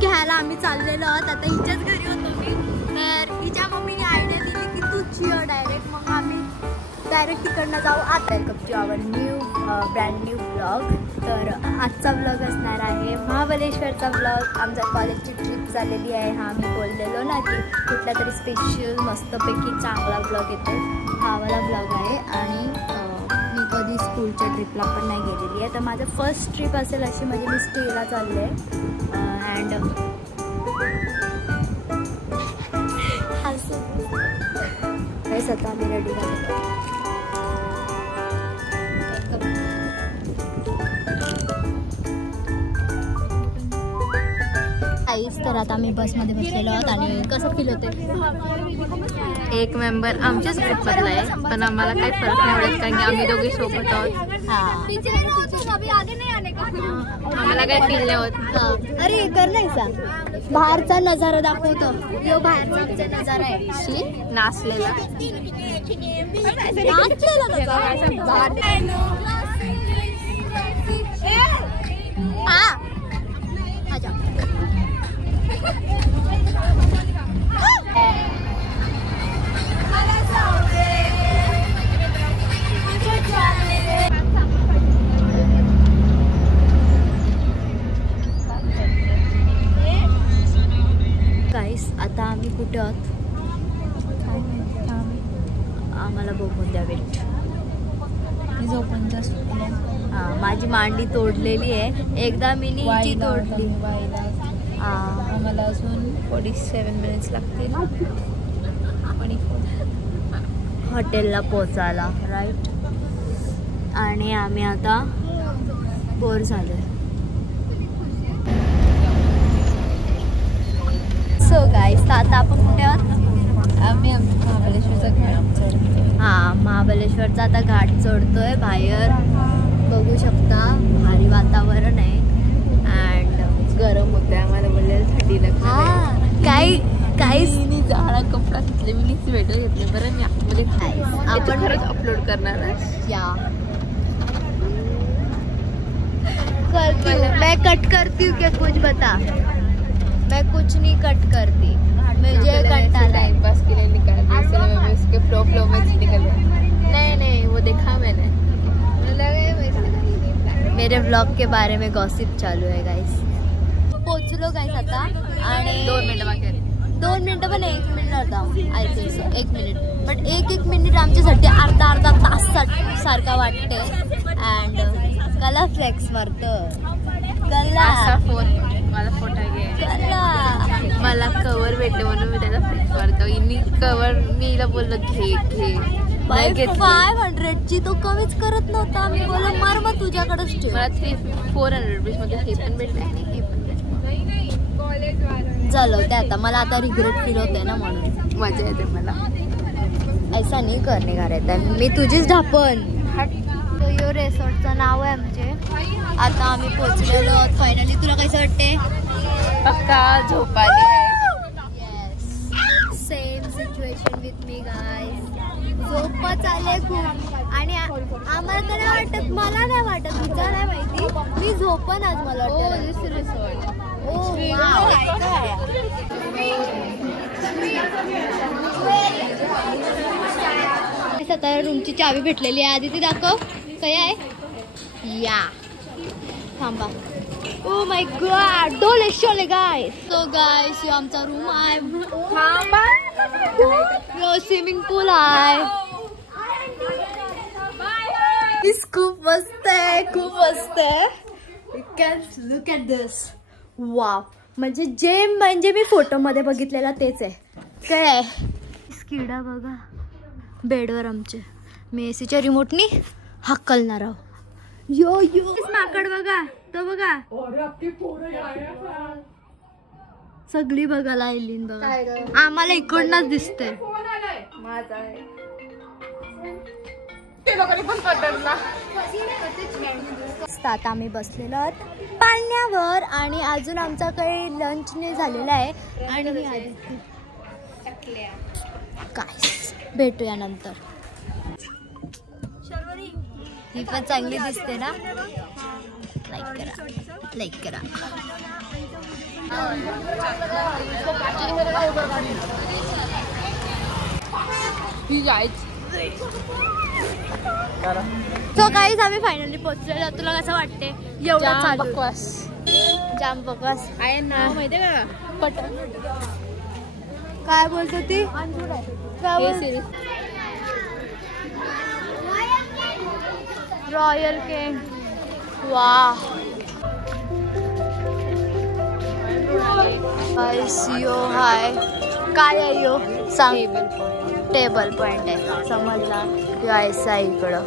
घ्यायला आम्ही चाललेलो आहोत. आता हिच्याच घरी होतो मी, तर हिच्या मम्मीने आयडिया दिली की तूच ये डायरेक्ट, मग आम्ही डायरेक्ट तिकडनं जाऊ. आता welcome to our brand new blog. तर आजचा ब्लॉग असणार आहे महाबलेश्वरचा ब्लॉग. आमच्या कॉलेजची ट्रिप झालेली आहे. हा मी बोललेलो ना की कुठला तरी स्पेशल मस्तपैकी चांगला ब्लॉग येतो, हा वाला ब्लॉग आहे. आणि मी कधी स्कूलच्या ट्रिपला पण नाही गेलेली आहे, तर माझं फर्स्ट ट्रिप असेल अशी. म्हणजे मी स्टेला चालले अँड हे स्वतः मी रेडी झाले. तर आता आम्ही बसमध्ये बसलेलो आहोत आणि कसं फील होते. एक मेंबर आमच्याच ग्रुपमधला आहे, पण आम्हाला काही फरक नाही पडत कारण की आम्ही दोघे सोबत आहोत. आम्हाला काही फील नाही होत. अरे कर नाही सा बाहेरचा नजारा दाखवतो. यो बाहेरचा नजारा आहे. नाचलेला गाईस, आता आम्ही कुठे आहोत आम्हाला बघून द्या. वेट, माझी मांडी तोडलेली आहे. एकदा मी नीची तोडली. आम्हाला अजून 47 मिनिट्स लागतील हॉटेलला पोचायला, राईट. आणि आम्ही आता बोर झालोय. सो गाईस, आता आपण कुठे आहोत? आम्ही महाबलेश्वरचा घाट चढतोय. हां, महाबलेश्वरचा आता घाट चढतोय. बाहेर बघू शकता भारी वातावरण आहे अँड गरम होते. आम्हाला बोललेलं थंडी लागते. हां, काही जाडा कपडा घेतले, मी नीच स्वेटर घेतले. बरं, मी आतमध्ये आपण खरंच अपलोड करणार आहे. या मैं कट करती हूँ क्या, कुछ बता. मैं कुछ नहीं कट करती, मुझे कंटाला टाइम पास के लिए निकाल दिया, इसलिए मैं उसके फ्लो में से निकल गई. नहीं वो देखा मैंने, मेरे व्लॉग के बारे में गॉसिप चालू है गाइस. पोचलो गाइस आता. आणि 2 मिनिटं बाकी आहे. 2 मिनिटं पण 1 मिनिट होता. I think so 1 minute. But एक मिनिट आमच्यासाठी अर्धा तास सारखा वाटते. अँड कला फ्लेक्स मारतं. कला फोन मला फोटो घे. मला कवर भेटले म्हणून मी त्याचा फ्लेक्स मारतो. इनी कवर मी हिला बोललो घे. 500 ची तो कमीच करत नव्हता. मी बोललो मार मग तुझ्याकडेच ठेव. मला 400 रुपीज मध्ये हे पण भेटले आणि हे पण भेटले. झालं ते. आता मला आता रिग्रेट फील होते ना, म्हणून मजा येते मला. ऐसा नाही करणे का रहता है. मी तुझीच ढापण. तो यो रिसॉर्टचं नाव आहे आमचे. आता आम्ही पोहोचलेलो आहोत फायनली. तुला कसं वाटते? पक्का झोपाली आहे. सेम सिच्युएशन विथ मी गाईस. झोपच आले खूप. आणि आम्हाला तर नाही वाटत, मला नाही वाटत, तुझा नाही माहिती, मी झोपन आज. मला वाटतं आता रूमची चावी भेटलेली आहे. आधी ती दाखव काय आहे. या थांबा. ओ माय गॉड, डोले शोले गाइस. सो गाइस, यो आमचा रूम आहे. यो स्विमिंग पूल आहे. खूप मस्त आहे, खूप मस्त आहे. You can look at this. Wow, म्हणजे मी फोटोमध्ये बघितलेला तेच आहे. काय आहे किडा बघा बेडवर आमचे. मी एसीच्या रिमोटनी हाकलणार आहो. यो माकड बघा, तो बघा. सगळी बघायला आईलीन बघा. आम्हाला इकडनंच दिसतंय. आता आम्ही बसलेलो आहोत पाण्यावर आणि अजून आमचा काही लंच नाही झालेला आहे. आणि काय भेटूया नंतर. ही पण चांगली दिसते ना. लाईक करा. सो गाईज आम्ही फायनली पोहोचलेलो. तुला कसं वाटते? एवढं चालू जाम बकवास आहे ना, माहितीये का? काय बोलतो ती? Royal king. वाह सीओ हाय. काय आहे यो सांग. टेबल पॉइंट आहे समजला. यायचा इकडं.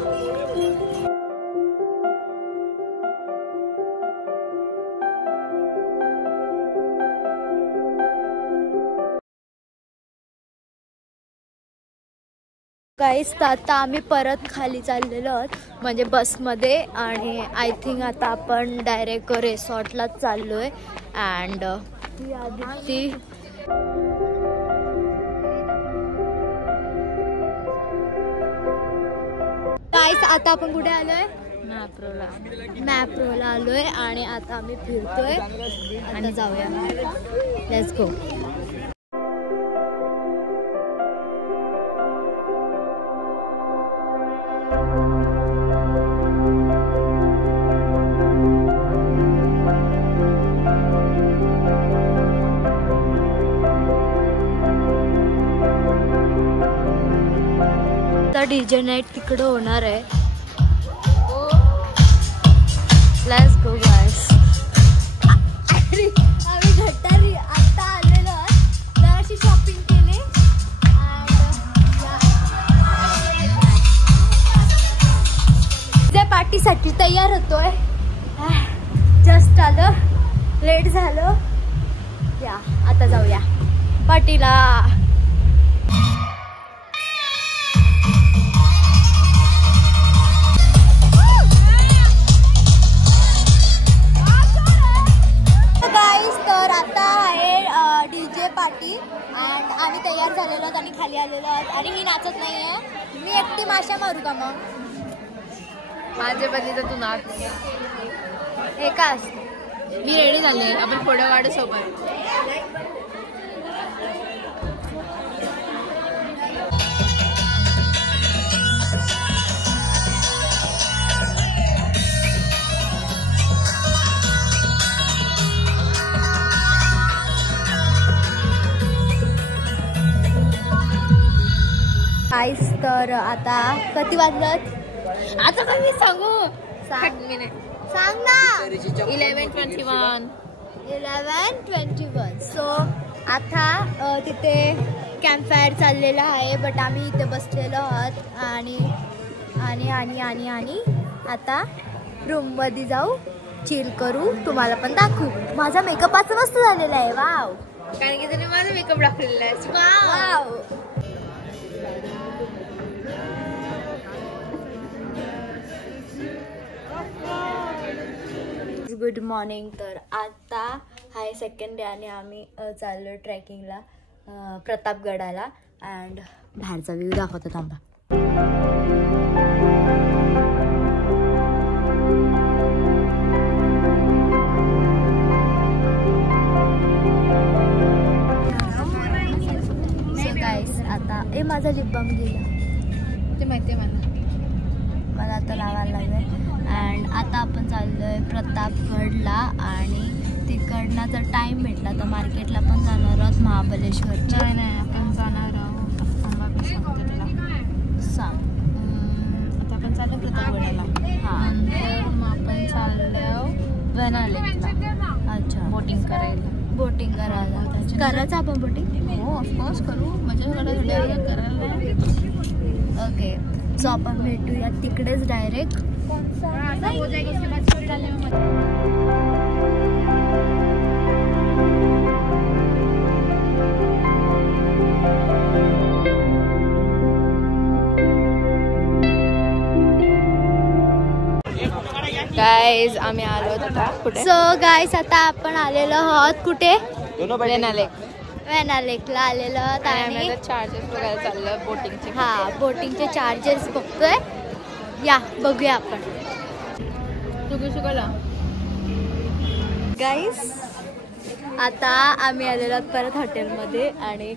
गाईस आता आम्ही परत खाली चाललेलो आहोत म्हणजे बसमध्ये. आणि आय थिंक आता आपण डायरेक्ट रिसॉर्टलाच चाललोय. अँड ती गाईस आता आपण कुठे आलोय? मॅप्रोला आलोय. आणि आता आम्ही फिरतोय. आणि जाऊया. Let's go. डीजे नाईट तिकडे होणार आहे. Let's go guys. आम्ही घटारी आता आलेलो आहोत. जराशी शॉपिंग केली. त्या पार्टीसाठी तयार होतोय. जस्ट आलं. लेट झालं. या आता जाऊया पार्टीला. पार्टी अँड आम्ही तयार झालेलो आहोत आणि खाली आलेलो आहोत. आणि मी नाचत नाहीये. मी एकटी माशा मारू का मग? माझे बदली तर तू नाच. एकाच मी रेडी झाले. आपण फोटो काढू सोबत. गाईस तर आता किती वाजलं? आता काय मी सांगू? सांग ना. 11:21. सो आता तिथे कॅम्प फायर चाललेला आहे. बट आम्ही इथे बसलेलो आहोत. आणि आणि आणि आणि आणि आता रूममध्ये जाऊ. चिल करू. तुम्हाला पण दाखवू. माझा मेकअपाचं मस्त झालेला आहे. वाव. कारण की त्याने माझा मेकअप दाखवलेला आहे. वाव. Good morning. तर आता हाय सेकंड डे आणि आम्ही चाललो ट्रेकिंगला प्रतापगडाला. अँड बाहेरचा व्ह्यू दाखवतो थांबा. सो गाईस आता माझा लिप बाम गेला. ते माहिती आहे मला आता लावायला लागेल. अँड आता आपण चाललोय प्रतापगडला. आणि तिकडनं जर टाइम भेटला तर मार्केटला पण जाणार आहोत महाबळेश्वरच्या. नाही आपण जाणार आहोत. सांग. आता आपण चाललो प्रतापगडाला. नंतर मग आपण चाललो वेनालेकला. अच्छा. बोटिंग करायला. करायचं आपण बोटिंग? हो ऑफकोर्स करू. माझ्याकडे करायला. ओके. सो आपण भेटूया तिकडेच डायरेक्ट. गाईज आम्ही आलो आता कुठे? सो गाईज आता आपण आलेलो आहोत कुठे? वेनालेकला आलेलो आहोत. आणि चार्जेस वगैरे चाललं बोटिंगचे. बोटिंगचे चार्जेस बघतोय. या बघूया आपण. तू शिकवला गाईज आता आम्ही आलेलो आहोत परत हॉटेलमध्ये आणि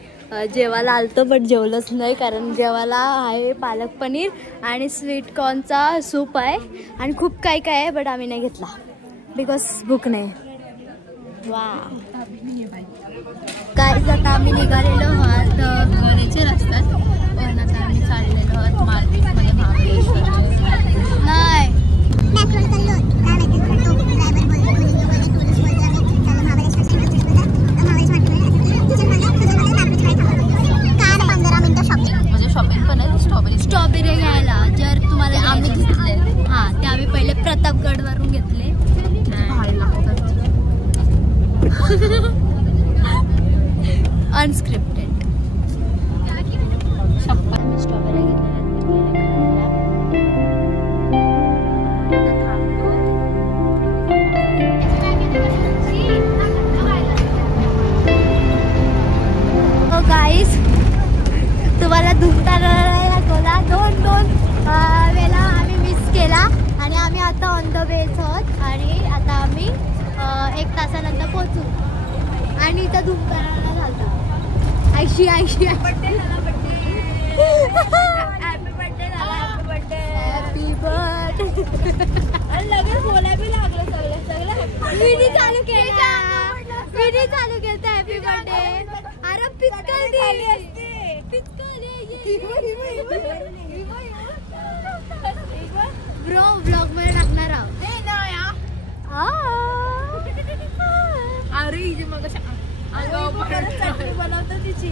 जेवायला आलतो बट जेवलंच नाही कारण जेवायला आहे पालक पनीर आणि स्वीट कॉर्नचा सूप आहे आणि खूप काय काय आहे बट आम्ही नाही घेतला बिकॉज भूक नाही. वा काय आता आम्ही निघालेलो आहोत गणेशचे रस्त्यात पण आता आम्ही चाललेलो आहोत मार्केटमध्ये महाबळेश्वर नाही म्हणजे शॉपिंग पण आहे स्ट्रॉबेरी घ्यायला जर तुम्हाला आम्ही घेतले हां ते आम्ही पहिले प्रतापगड वरून घेतले. अनस्क्रिप्टेड स्ट्रॉबेरी गाईज तुम्हाला धुमताना दाखवला दोन वेळा आम्ही मिस केला आणि आम्ही आता ऑन द वेच आहोत आणि आता आम्ही 1 तासानंतर पोहोचू आणि इथं धुमताना झालं 80 हॅपी बर्थडे लगेच बोला बी लागलं सगळं विधी चालू केला हॅपी बर्थडे. अरे पिचकल ब्रो ब्लॉग मध्ये टाकणार अरे मग बनवतो तिची